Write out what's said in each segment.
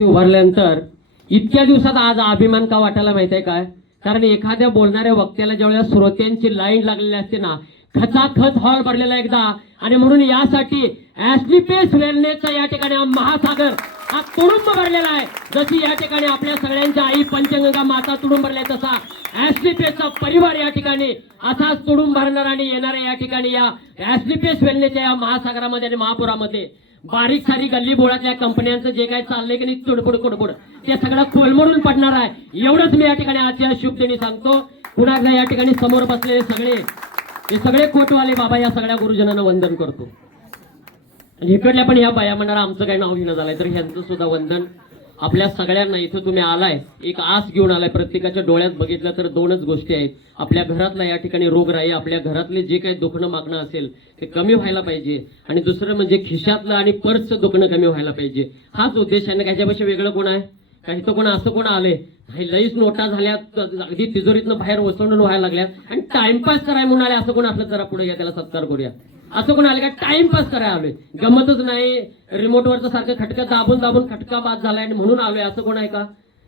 उभारल्यानंतर इतक्या दिवसात आज अभिमान का वाटायला माहित आहे काय? कारण एखाद्या बोलणाऱ्या वक्त्याला ज्यावेळेस श्रोत्यांची लाईन लागलेली असते ना, खचाखच हॉल भरलेला एकदा. आणि म्हणून यासाठी ऍस्लिपेस वेलनेसचा या ठिकाणी महासागर हा तुडुंब भरलेला आहे. जशी या ठिकाणी आपल्या सगळ्यांच्या आई पंचगंगा माता तुडुंब भरल्या, तसा ऍस्लिपेसचा परिवार या ठिकाणी असाच तुडुंब भरणार आणि येणाऱ्या या ठिकाणी या ऍस्लिपेस वेलनेसच्या या महासागरामध्ये आणि महापुरामध्ये बारीक सारी गल्ली बोळातल्या कंपन्यांचं जे काही चाललंय की नाही तुडपुड कुडपुड ते सगळं कोलमडून पडणार आहे. एवढंच मी या ठिकाणी आजच्या शुभ दिनी सांगतो. पुन्हा या ठिकाणी समोर बसलेले हे सगळे कोटवाले बाबा या सगळ्या गुरुजनांना वंदन करतो. आणि इकडल्या पण या बाया म्हणणार आमचं काही नाव घेणं झालंय, तर ह्यांचं सुद्धा वंदन आपल्या सगळ्यांना. इथं तुम्ही आलाय, एक आस घेऊन आलाय. प्रत्येकाच्या डोळ्यात बघितलं तर दोनच गोष्टी आहेत. आपल्या घरातला या ठिकाणी रोगराई, आपल्या घरातले जे काही दुखणं मागणं असेल ते कमी व्हायला पाहिजे. आणि दुसरं म्हणजे खिशातलं आणि पर्सचं दुखणं कमी व्हायला पाहिजे. हाच उद्देश आहे ना. ह्याच्यापेक्षा वेगळं कोण आहे? काही तर कोण असं कोण आले लईच नोटा झाल्यात, अगदी तिजोरीतनं बाहेर वसवून व्हायला लागल्यात आणि टाइमपास कराय म्हणून आले. असं कोण असलं जरा पुढे घ्या, त्याला सत्कार करूया. असं कोण आले का टाइमपास करायला आलोय, गमतच नाही, रिमोटवरचं सारखं खटका दाबून दाबून खटका बाद झालाय आणि म्हणून आलोय, असं कोण आहे का?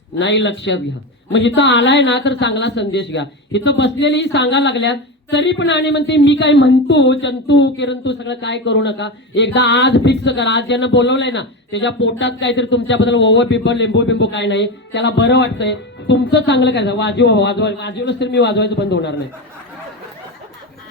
नाही, लक्षात घ्या. मग इथं आलाय ना तर चांगला संदेश घ्या. इथं बसलेली सांगा लागल्यात तरी पण आणि म्हणते मी काय म्हणतो जंतू किरंतू सगळं काय करू नका. एकदा आज फिक्स करा. आज ज्यांना बोलवलंय ना त्याच्या पोटात काहीतरी तुमच्याबद्दल ओव्हर पिंपल लिंबू बिंबू काय नाही, त्याला बरं वाटतंय, तुमचं चांगलं काय वाजवलंच तर मी वाजवायचं बंद होणार नाही.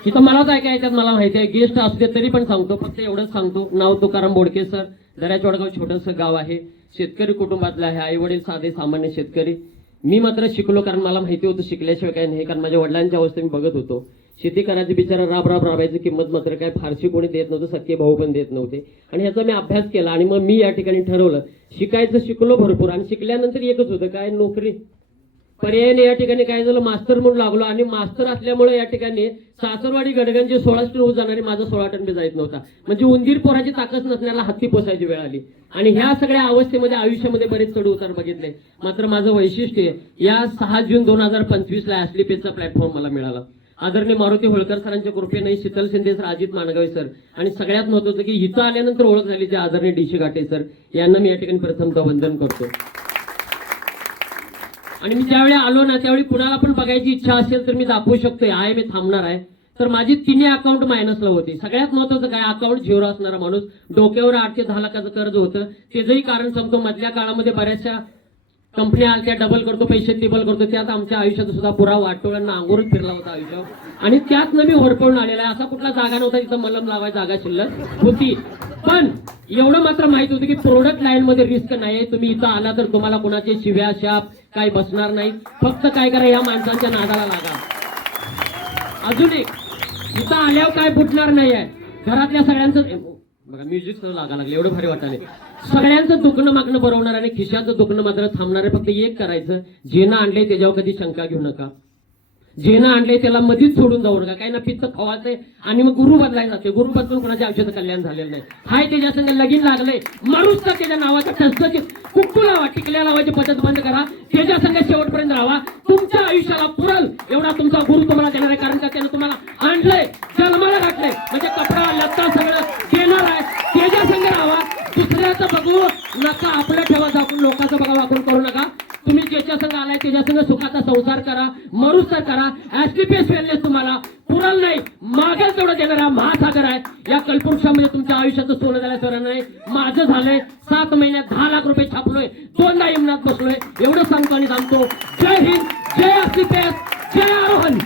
इथं मला काय काय त्यात मला माहिती आहे. गेस्ट असते तरी पण सांगतो, फक्त एवढंच सांगतो. नाव तुकाराम बोडके सर, दर्याचोडगाव छोटंसं गाव आहे, शेतकरी कुटुंबातलं आहे. आई वडील साधे सामान्य शेतकरी. मी मात्र शिकलो कारण मला माहिती होतं शिकल्याशिवाय काय नाही. कारण माझ्या वडिलांच्या अवस्थेत मी बघत होतो. शेती करायची बिचारा राब राबायची किंमत मात्र काय फारशी कोणी देत नव्हतं, सख्खे भाऊ पण देत नव्हते. आणि ह्याचा मी अभ्यास केला आणि मग मी या ठिकाणी ठरवलं शिकायचं. शिकलो भरपूर आणि शिकल्यानंतर एकच होतं काय, नोकरी. पर्यायाने या ठिकाणी काय झालं, मास्तर म्हणून लागलो. आणि मास्तर असल्यामुळे या ठिकाणी सासरवाडी गडगंजी 16 टन ऊस जाणारी माझं 16 टन बी जायत नव्हता. म्हणजे उंदीर पोराची ताकद नसण्याला हत्ती पोसायची वेळ आली. आणि ह्या सगळ्या अवस्थेमध्ये आयुष्यामध्ये बरेच चढ उतार बघितले. मात्र माझं वैशिष्ट्य या 6 जून 2025 ला ऍस्लिपेसचा प्लॅटफॉर्म मला मिळाला. आदरणीय मारुती होळकर सरांच्या कृपेने, शीतल शिंदे सर, अजित मानगावे सर आणि सगळ्यात महत्वाचं की इथं आल्यानंतर ओळख झाली जे आदरणीय डीशी घाटे सर, यांना मी या ठिकाणी प्रथमतः वंदन करतो. आणि मी ज्यावेळी आलो ना त्यावेळी कुणाला पण बघायची इच्छा असेल तर मी दाखवू शकतोय. आहे मी थांबणार आहे. तर माझी तिन्ही अकाउंट मायनसला होती. सगळ्यात महत्वाचं काय, अकाउंट झिरो असणारा माणूस. डोक्यावर 8 ते 10 लाखाचं कर्ज होतं. त्याचंही कारण सांगतो. मधल्या काळामध्ये बऱ्याचशा कंपन्या आल्या, डबल करतो पैसे टिबल करतो. त्यात आमच्या आयुष्यात सुद्धा पुरा वाटोळ्यांना अंगोरच फिरला होता आयुष्यावर. आणि त्यातनं मी होरपळून आलेला आहे. असा कुठला जागा नव्हता तिथं मलम लावायची जागा शिल्लक होती. पण एवढं मात्र माहित होतं की प्रोडक्ट लाईन मध्ये रिस्क नाही. तुम्ही इथं आला तर तुम्हाला कोणाचे शिव्या शाप काही बसणार नाही. फक्त काय करा, या माणसांच्या नादाला लागा. अजून एक, इथं आल्यावर काय फुटणार नाहीये. घरातल्या सगळ्यांचं बघा म्युझिक सगळं लागा लागलं, एवढं भारी वाटाले. सगळ्यांचं दुखणं मागणं बरवणार आणि खिशाचं दुखणं मात्र थांबणार आहे. फक्त एक करायचं, जेनं आणलंय त्याच्यावर कधी शंका घेऊ नका. जेनं आणलंय त्याला मधीच सोडून जाऊ नका. काही ना पित्त खवायचंय आणि मग गुरु बदलायला जाते. गुरु बदलून कोणाच्या आयुष्याचं कल्याण झालेलं नाही. हाय त्याच्या संग लगीन लागलंय, मरूच तर त्याच्या नावाचा ठसकाची कुक्कू लावा, टिकल्या लावायची पद्धत बंद करा. त्याच्या संग शेवटपर्यंत राहा. तुमच्या आयुष्याला पुरल एवढा तुमचा गुरु तुम्हाला देणार आहे. कारण का त्यानं तुम्हाला आणलंय, जन्माला घातलंय, म्हणजे कपडा लत्ता सगळं देणार आहे. त्याच्या संग राहा. दुसऱ्याचं बघू नका, आपलं ठेवा. आपण लोकांचं बघा वापरून करू नका. तुम्ही ज्याच्या संग आलाय त्याच्या संग सुखाचा संसार करा, मरूस तर करा. ऍस्लिपेस वेलनेस तुम्हाला पुरल नाही, मागेल तेवढं देणारा महासागर आहे. या कल्पवृक्षामध्ये तुमच्या आयुष्याचं सोनं झाल्याशिवाय नाही. माझं झालंय 7 महिन्यात 10 लाख रुपये छापलोय, 2दा यमुनात बसलोय. एवढं सांगतो आणि सांगतो. जय हिंद, जय ऍस्लिपेस, जय आरोहन.